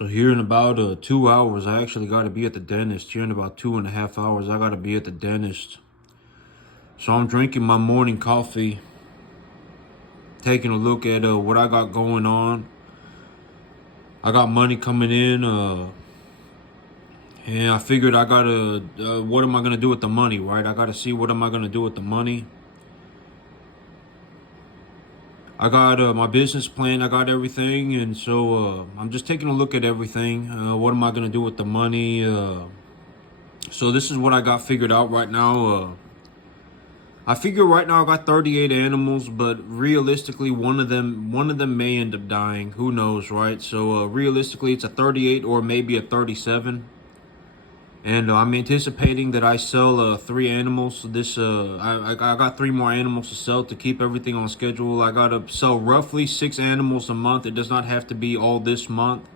So here in about 2 hours, I actually got to be at the dentist. Here in about 2.5 hours, I got to be at the dentist. So I'm drinking my morning coffee, taking a look at what I got going on. I got money coming in, and I figured I gotta, what am I gonna do with the money, right? I gotta see what am I gonna do with the money. I got my business plan, I got everything, and so I'm just taking a look at everything. What am I gonna do with the money? So this is what I got figured out right now. I figure right now I got 38 animals, but realistically, one of them may end up dying. Who knows, right? So realistically, it's a 38 or maybe a 37. And I'm anticipating that I sell 3 animals. I got 3 more animals to sell to keep everything on schedule. I gotta sell roughly 6 animals a month. It does not have to be all this month.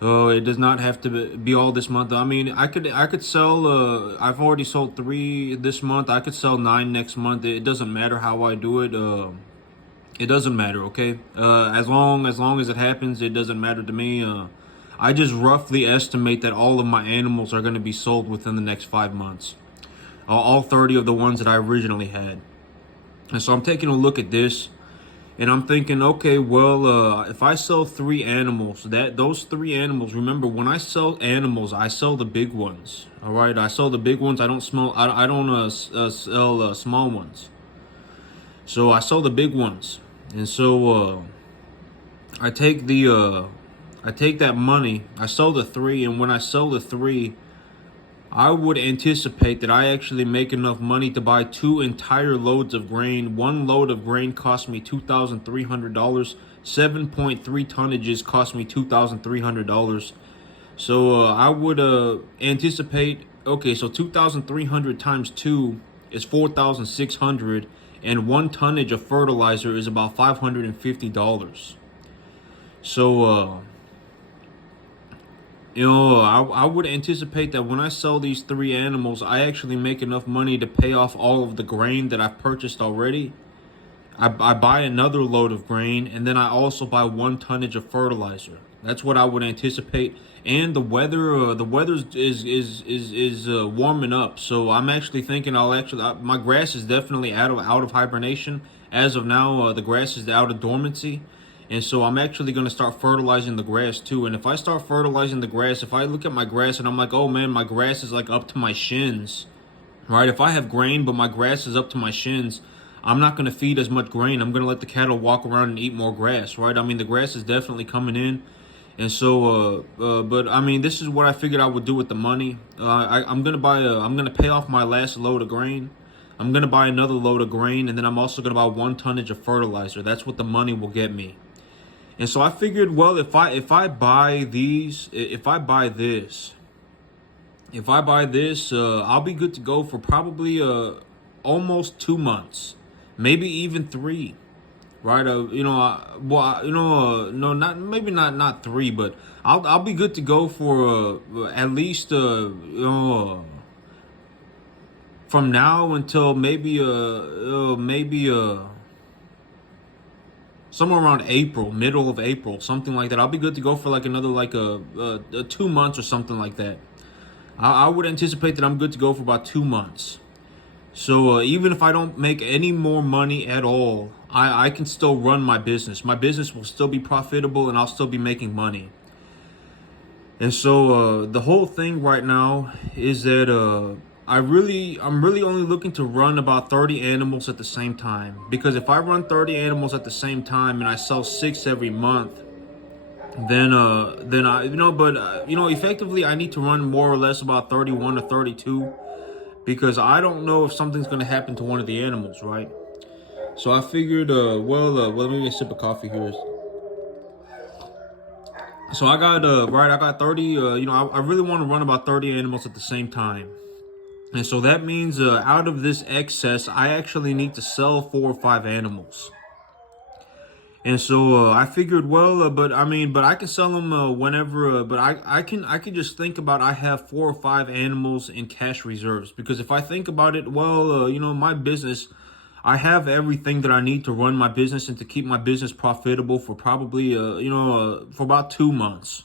It does not have to be all this month. I mean, I could sell. I've already sold 3 this month. I could sell 9 next month. It doesn't matter how I do it. It doesn't matter. Okay. As long as it happens, it doesn't matter to me. I just roughly estimate that all of my animals are going to be sold within the next 5 months. All 30 of the ones that I originally had. And so I'm taking a look at this. And I'm thinking, okay, well, if I sell 3 animals, those 3 animals. Remember, when I sell animals, I sell the big ones. All right, I sell the big ones. I don't sell small ones. So I sell the big ones, and so I take that money. I sell the 3, and when I sell the 3, I would anticipate that I actually make enough money to buy 2 entire loads of grain. One load of grain cost me $2,300. 7.3 tonnages cost me $2,300. So I would anticipate, okay, so 2,300 times 2 is 4,600, and 1 tonnage of fertilizer is about $550. So I would anticipate that when I sell these 3 animals, I actually make enough money to pay off all of the grain that I've purchased already. I buy another load of grain, and then I also buy 1 tonnage of fertilizer. That's what I would anticipate. And the weather is warming up, so I'm actually thinking my grass is definitely out of hibernation as of now. The grass is out of dormancy. And so I'm actually going to start fertilizing the grass too. And if I start fertilizing the grass, if I look at my grass and I'm like, oh man, my grass is like up to my shins, right? If I have grain, but my grass is up to my shins, I'm not going to feed as much grain. I'm going to let the cattle walk around and eat more grass, right? I mean, the grass is definitely coming in. And so, but I mean, this is what I figured I would do with the money. I'm going to I'm going to pay off my last load of grain. I'm going to buy another load of grain. And then I'm also going to buy 1 tonnage of fertilizer. That's what the money will get me. And so I figured, well, if I buy this, I'll be good to go for probably almost 2 months, maybe even 3, right? No, not 3, but I'll be good to go for at least from now until maybe somewhere around April, middle of April, something like that. I'll be good to go for like another 2 months or something like that. I would anticipate that I'm good to go for about 2 months. So even if I don't make any more money at all, I can still run my business. My business will still be profitable, and I'll still be making money. And so the whole thing right now is that I'm really only looking to run about 30 animals at the same time. Because if I run 30 animals at the same time and I sell 6 every month, then effectively I need to run more or less about 31 or 32, because I don't know if something's gonna happen to one of the animals, right? So I figured, let me get a sip of coffee here. So I got I got 30. I really want to run about 30 animals at the same time. And so that means out of this excess, I actually need to sell 4 or 5 animals. And so I figured, but I can sell them whenever. But I can just think about, I have 4 or 5 animals in cash reserves, because if I think about it, my business, I have everything that I need to run my business and to keep my business profitable for probably for about 2 months.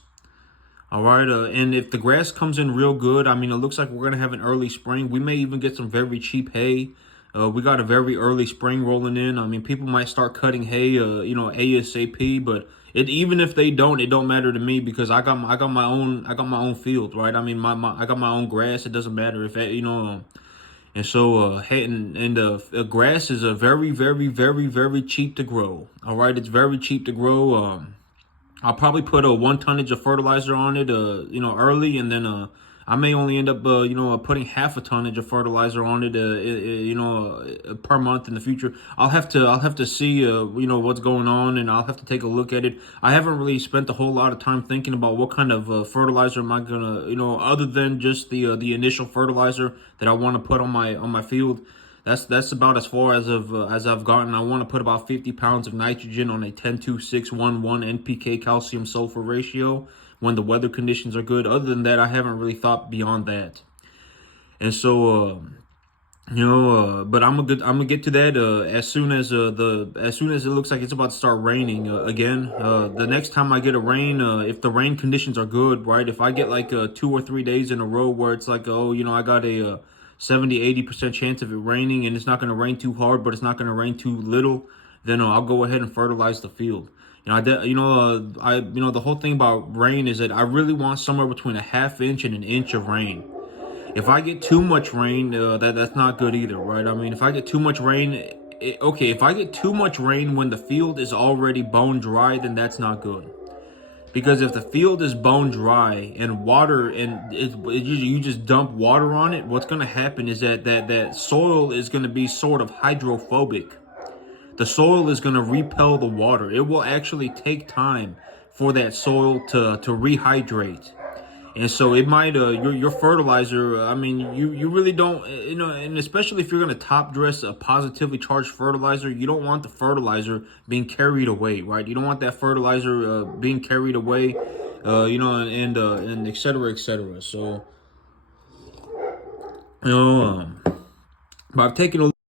All right, and if the grass comes in real good, I mean, it looks like we're gonna have an early spring. We may even get some very cheap hay. We got a very early spring rolling in. I mean, people might start cutting hay, ASAP. But even if they don't, it don't matter to me because I got my own field, right? I mean, I got my own grass. It doesn't matter if and so hay and grass is a very very cheap to grow. All right, it's very cheap to grow. I'll probably put a 1 tonnage of fertilizer on it, early, and then I may only end up, putting half a tonnage of fertilizer on it, per month in the future. I'll have to see, what's going on, and I'll have to take a look at it. I haven't really spent a whole lot of time thinking about what kind of fertilizer am I gonna, other than just the initial fertilizer that I want to put on my field. That's about as far as I've gotten. I want to put about 50 pounds of nitrogen on a 10-2-6-1-1 NPK calcium sulfur ratio when the weather conditions are good. Other than that, I haven't really thought beyond that. And so, but I'm gonna get to that as soon as it looks like it's about to start raining again. The next time I get a rain, if the rain conditions are good, right? If I get like 2 or 3 days in a row where it's like, oh, I got a 70-80% chance of it raining, and it's not going to rain too hard, but it's not going to rain too little, then I'll go ahead and fertilize the field. The whole thing about rain is that I really want somewhere between a ½ inch and an inch of rain. If I get too much rain, that's not good either, right? I mean, if I get too much rain, if I get too much rain when the field is already bone dry, then that's not good. Because if the field is bone dry and water and you just dump water on it, what's going to happen is that soil is going to be sort of hydrophobic. The soil is going to repel the water. It will actually take time for that soil to rehydrate. And so it might, your fertilizer, I mean, you really don't, and especially if you're going to top dress a positively charged fertilizer, you don't want the fertilizer being carried away, right? You don't want that fertilizer being carried away, and et cetera, et cetera. So, but I've taken a